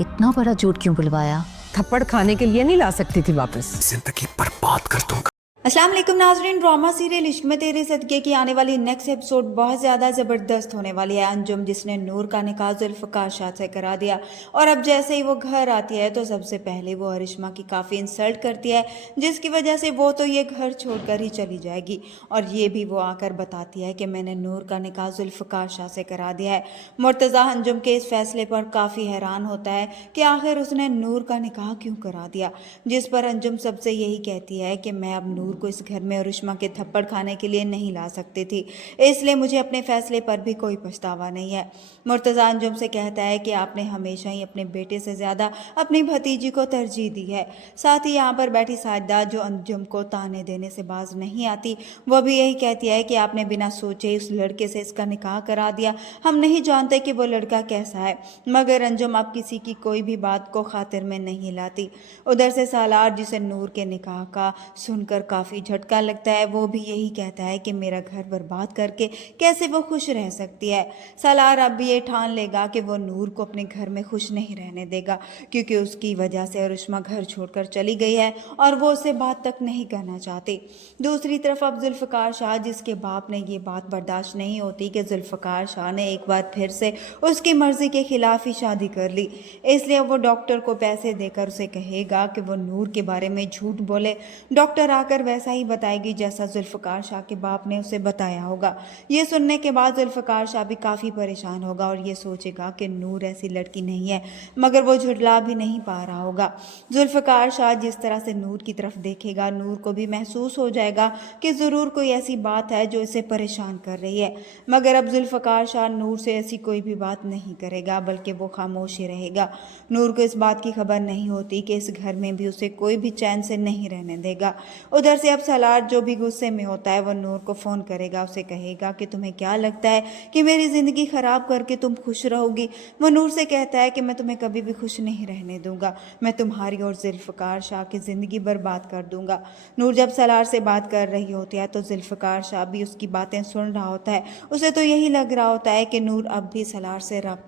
इतना बड़ा झूठ क्यों बुलवाया? थप्पड़ खाने के लिए नहीं ला सकती थी वापस। जिंदगी बर्बाद कर दूंगा। अस्सलाम वालेकुम नाज़रीन, ड्रामा सीरियल इश्क में तेरे सदके की आने वाली नेक्स्ट एपिसोड बहुत ज़्यादा ज़बरदस्त होने वाली है। अंजुम जिसने नूर का निकाह जुल्फ़िकार शाह से करा दिया और अब जैसे ही वो घर आती है तो सबसे पहले वो अरिश्मा की काफ़ी इंसल्ट करती है, जिसकी वजह से वो तो ये घर छोड़कर ही चली जाएगी। और ये भी वो आकर बताती है कि मैंने नूर का निकाह जुल्फ़िकार शाह से करा दिया है। मुर्तज़ा अंजुम के इस फैसले पर काफ़ी हैरान होता है कि आखिर उसने नूर का निकाह क्यों करा दिया, जिस पर अंजुम सबसे यही कहती है कि मैं अब नूर को इस घर में अरिश्मा के थप्पड़ खाने के लिए नहीं ला सकती थी, इसलिए मुझे अपने फैसले पर भी कोई पछतावा नहीं है। मुर्तज़ा अंजुम से कहता है कि आपने हमेशा ही अपने बेटे से ज़्यादा अपनी भतीजी को तरजीह दी है। साथ ही यहाँ पर बैठी साजिदा, जो अंजुम को ताने देने से बाज नहीं आती, वो भी यही कहती है कि आपने बिना सोचे उस लड़के से इसका निकाह करा दिया। हम नहीं जानते कि वो लड़का कैसा है, मगर अंजुम अब किसी की कोई भी बात को खातिर में नहीं लाती। उधर से सालार, जिसे नूर के निकाह का सुनकर काफ़ी झटका लगता है, वो भी यही कहता है कि मेरा घर बर्बाद करके कैसे वो खुश रह सकती है। सालार अब भी ये ठान लेगा कि वो नूर को अपने घर में खुश नहीं रहने देगा, क्योंकि उसकी वजह से अरिश्मा घर छोड़कर चली गई है और वो उससे बात तक नहीं करना चाहती। दूसरी तरफ अब जुल्फ़िकार शाह, जिसके बाप ने ये बात बर्दाश्त नहीं होती कि जुल्फ़िकार शाह ने एक बार फिर से उसकी मर्ज़ी के खिलाफ ही शादी कर ली, इसलिए वो डॉक्टर को पैसे देकर उसे कहेगा कि वो नूर के बारे में झूठ बोले। डॉक्टर आकर वैसा ही बताएगी जैसा जुल्फ़िकार शाह के बाप ने उसे बताया होगा। ये सुनने के बाद जुल्फ़िकार शाह भी काफ़ी परेशान होगा और ये सोचेगा कि नूर ऐसी लड़की नहीं है, मगर वो झुठला भी नहीं पा रहा होगा। जुल्फ़िकार शाह जिस तरह से नूर की तरफ देखेगा, नूर को भी महसूस हो जाएगा कि ज़रूर कोई ऐसी बात है जो इसे परेशान कर रही है, मगर अब जुल्फ़िकार शाह नूर से ऐसी कोई भी बात नहीं करेगा, बल्कि वो खामोश ही रहेगा। नूर को इस बात की खबर नहीं होती कि इस घर में भी उसे कोई भी चैन से नहीं रहने देगा। उधर से अब सालार, जो भी गुस्से में होता है, वो नूर को फ़ोन करेगा, उसे कहेगा कि तुम्हें क्या लगता है कि मेरी ज़िंदगी ख़राब करके तुम खुश रहोगी। वो नूर से कहता है कि मैं तुम्हें कभी भी खुश नहीं रहने दूंगा, मैं तुम्हारी और जुल्फ़िकार शाह की ज़िंदगी बर्बाद कर दूंगा। नूर जब सालार से बात कर रही होती है तो जुल्फ़िकार शाह भी उसकी बातें सुन रहा होता है। उसे तो यही लग रहा होता है कि नूर अब भी सालार से रब्ता